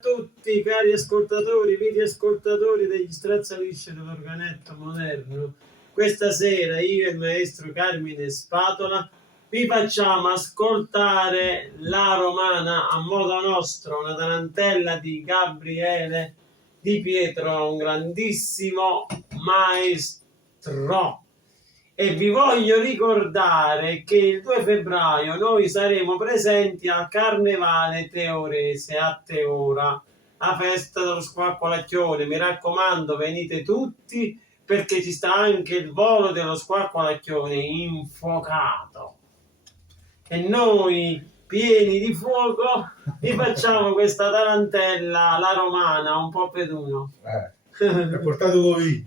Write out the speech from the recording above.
Tutti cari ascoltatori, video ascoltatori degli Strazzalisce dell'Organetto Moderno, questa sera io e il maestro Carmine Spatola vi facciamo ascoltare La Romana a modo nostro, una tarantella di Gabriele Di Pietro, un grandissimo maestro. E vi voglio ricordare che il 2 febbraio noi saremo presenti al Carnevale Teorese a Teora, la festa dello squacqualacchione. Mi raccomando, venite tutti perché ci sta anche il volo dello squacqualacchione infuocato. E noi, pieni di fuoco, vi facciamo questa tarantella, La Romana, un po' per uno. È portato voi.